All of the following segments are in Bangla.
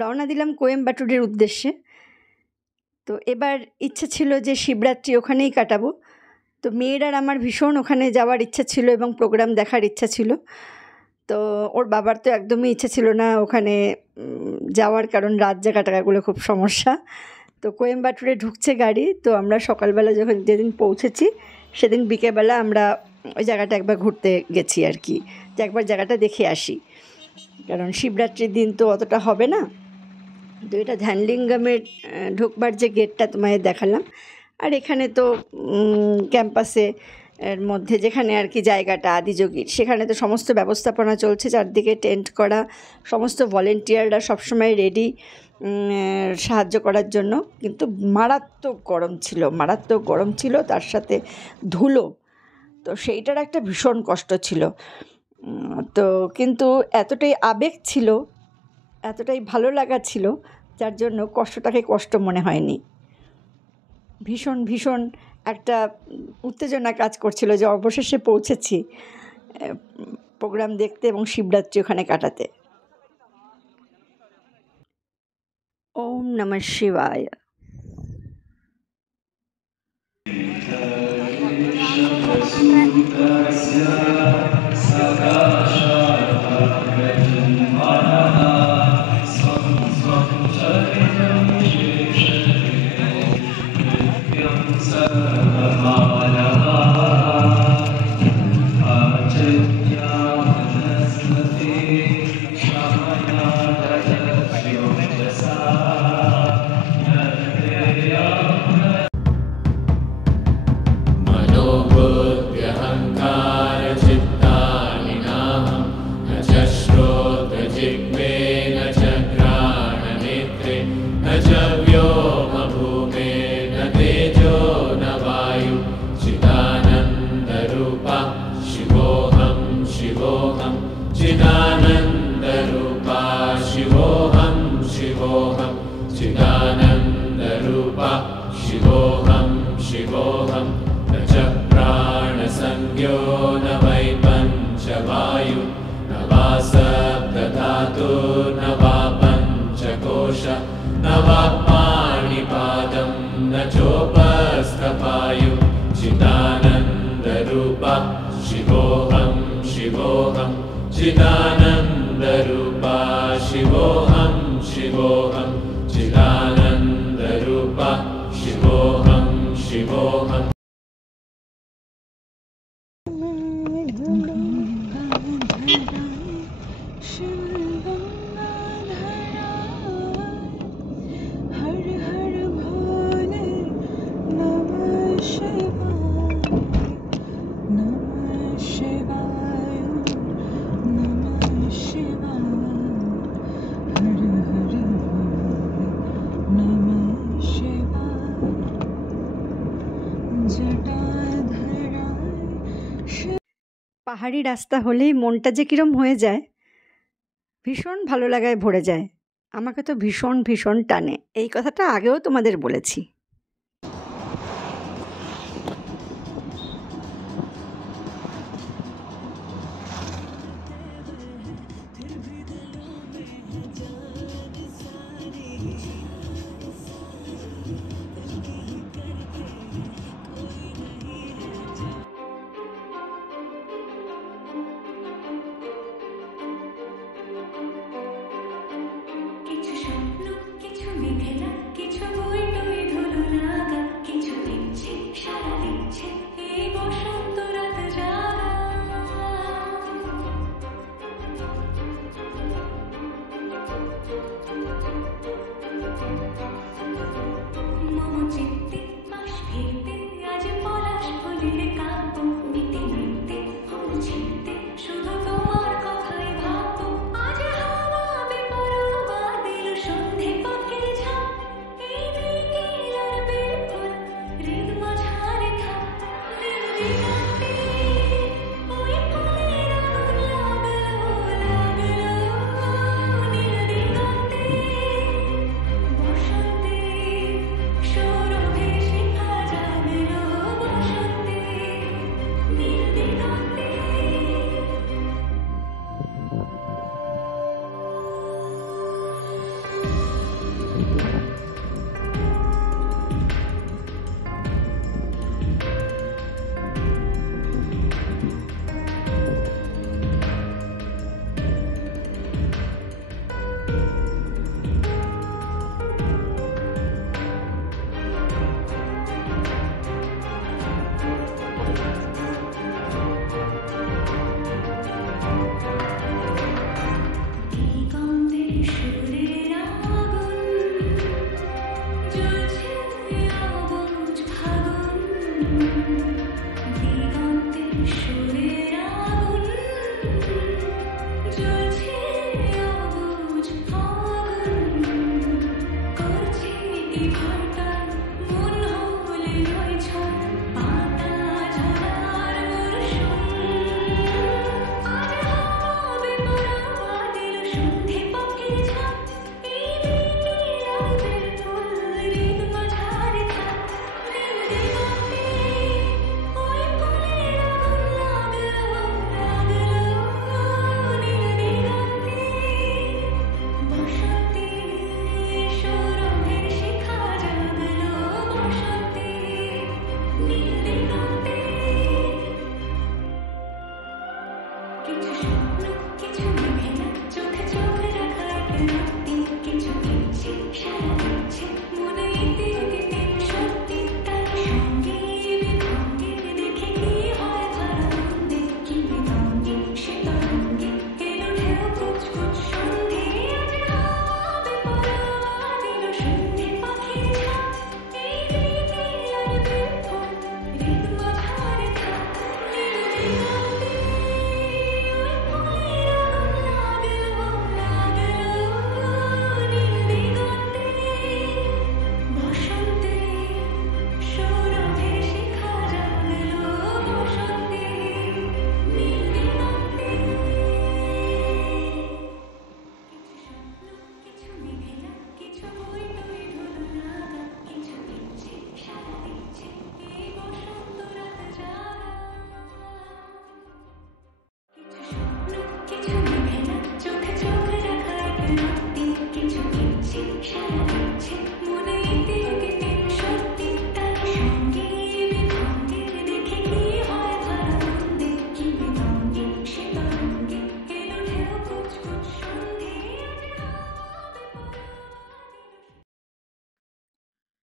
রওনা দিলাম কোয়েম্বাটুরের উদ্দেশ্যে। তো এবার ইচ্ছে ছিল যে শিবরাত্রি ওখানেই কাটাবো। তো মেয়ের আর আমার ভীষণ ওখানে যাওয়ার ইচ্ছা ছিল এবং প্রোগ্রাম দেখার ইচ্ছা ছিল। তো ওর বাবার তো একদমই ইচ্ছে ছিল না ওখানে যাওয়ার, কারণ রাত জায়গাটাগুলো খুব সমস্যা। তো কোয়েম্বাটুরে ঢুকছে গাড়ি, তো আমরা সকালবেলা যেদিন পৌঁছেছি সেদিন বিকেলবেলা আমরা ওই জায়গাটা একবার ঘুরতে গেছি আর কি, যে একবার জায়গাটা দেখে আসি, কারণ শিবরাত্রির দিন তো অতটা হবে না। তো এটা ধ্যানলিঙ্গমের ঢুকবার যে গেটটা তোমায় দেখালাম। আর এখানে তো ক্যাম্পাসে এর মধ্যে যেখানে আর কি জায়গাটা আদিযোগীর, সেখানে তো সমস্ত ব্যবস্থাপনা চলছে, চারদিকে টেন্ট করা, সমস্ত ভলেন্টিয়াররা সবসময় রেডি সাহায্য করার জন্য। কিন্তু মারাত্মক গরম ছিল, তার সাথে ধুলো, তো সেইটার একটা ভীষণ কষ্ট ছিল। তো কিন্তু এতটাই আবেগ ছিল, এতটাই ভালো লাগা ছিল, যার জন্য কষ্টটাকে কষ্ট মনে হয়নি। ভীষণ একটা উত্তেজনা কাজ করছিল যে অবশেষে পৌঁছেছি প্রোগ্রাম দেখতে এবং শিবরাত্রি ওখানে কাটাতে। ওম নমঃ শিবায়। शिवोऽहं न च प्राणसंज्ञो न वै पञ्चवायु न वा सप्तधातुर्न वा पञ्चकोश न वा पाणिपादं न चोपस्थपायु चिदानन्दरूपा शिवोऽहं चिदानन्दरूपा शिवोऽहं चिदानन्दरूपा शिवोऽहं পাহাড়ি রাস্তা হলেই মনটা যে কিরম হয়ে যায়, ভীষণ ভালো লাগায় ভরে যায়। আমাকে তো ভীষণ টানে, এই কথাটা আগেও তোমাদের বলেছি।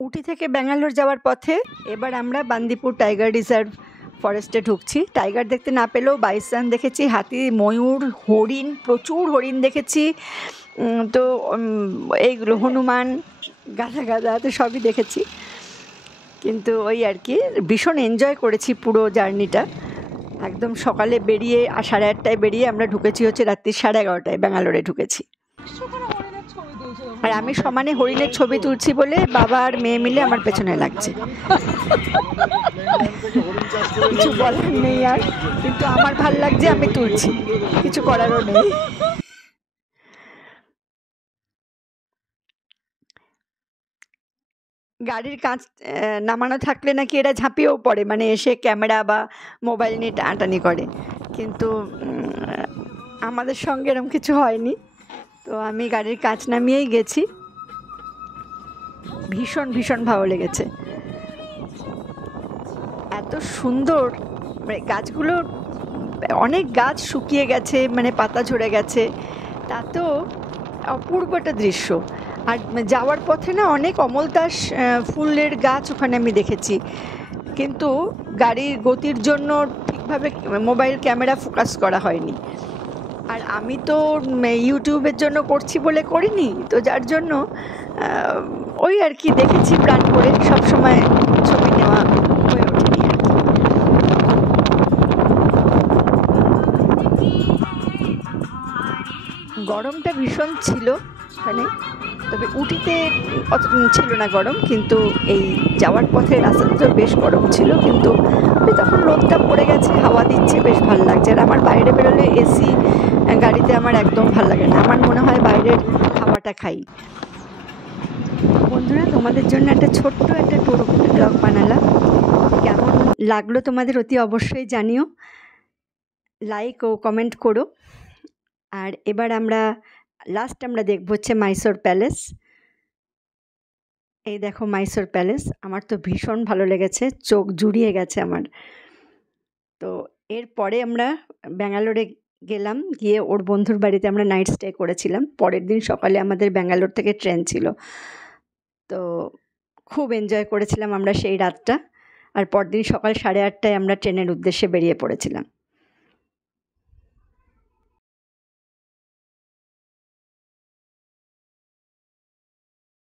উটি থেকে ব্যাঙ্গালোর যাওয়ার পথে এবার আমরা বান্দিপুর টাইগার রিজার্ভ ফরেস্টে ঢুকছি। টাইগার দেখতে না পেলেও বাইসন দেখেছি, হাতি, ময়ূর, হরিণ, প্রচুর হরিণ দেখেছি। তো এইগুলো হনুমান, গাধা তো সবই দেখেছি। কিন্তু ওই আর কি ভীষণ এনজয় করেছি পুরো জার্নিটা। একদম সকালে বেরিয়ে 8:30টায় বেরিয়ে আমরা ঢুকেছি হচ্ছে রাত্রি 11:30টায় ব্যাঙ্গালোরে ঢুকেছি। আর আমি সমানে হরিণের ছবি তুলছি বলে বাবা আর মেয়ে মিলে আমার পেছনে লাগছে। কিছু বলার নেই আর, কিন্তু আমার ভাল লাগছে, আমি তুলছি, কিছু করারও নেই। গাড়ির কাঁচ নামানো থাকলে নাকি এরা ঝাঁপিয়েও পড়ে, মানে এসে ক্যামেরা বা মোবাইল নিয়ে টানাটানি করে, কিন্তু আমাদের সঙ্গে এরকম কিছু হয়নি। তো আমি গাড়ির কাঁচ নামিয়েই গেছি। ভীষণ ভালো লেগেছে, এত সুন্দর। মানে গাছগুলো, অনেক গাছ শুকিয়ে গেছে, মানে পাতা ঝরে গেছে, তাতেও অপূর্ব একটা দৃশ্য। আর যাওয়ার পথে না অনেক অমলতাস ফুলের গাছ ওখানে আমি দেখেছি, কিন্তু গাড়ির গতির জন্য ঠিকভাবে মোবাইল ক্যামেরা ফোকাস করা হয়নি। আর আমি তো ইউটিউবের জন্য করছি বলে করিনি, তো যার জন্য ওই আর কি দেখেছি প্ল্যান করে, সবসময় ছবি নেওয়া হয়ে ওঠেনি আর কি। গরমটা ভীষণ ছিল ওখানে, তবে উটিতে অত ছিল না গরম, কিন্তু এই যাওয়ার পথে রাস্তাতে তো বেশ গরম ছিল, কিন্তু তখন রোদটা পড়ে গেছে, হাওয়া দিচ্ছে, বেশ ভালো লাগছে। আর আমার বাইরে বেরোলে এসি গাড়িতে আমার একদম ভালো লাগে না, আমার মনে হয় বাইরের হাওয়াটা খাই। বন্ধুরা, তোমাদের জন্য একটা ছোট্ট একটা ট্যুর ব্লগ বানালাম, কেমন লাগলো তোমাদের অতি অবশ্যই জানিও, লাইক ও কমেন্ট করো। আর এবার আমরা দেখবো হচ্ছে মাইসোর প্যালেস। এই দেখো মাইসোর প্যালেস, আমার তো ভীষণ ভালো লেগেছে, চোখ জুড়িয়ে গেছে আমার। তো এরপরে আমরা ব্যাঙ্গালোরে গেলাম, গিয়ে ওর বন্ধুর বাড়িতে আমরা নাইট স্টে করেছিলাম। পরের দিন সকালে আমাদের ব্যাঙ্গালোর থেকে ট্রেন ছিল, তো খুব এনজয় করেছিলাম আমরা সেই রাতটা। আর পরদিন সকাল 8:30টায় আমরা ট্রেনের উদ্দেশ্যে বেরিয়ে পড়েছিলাম।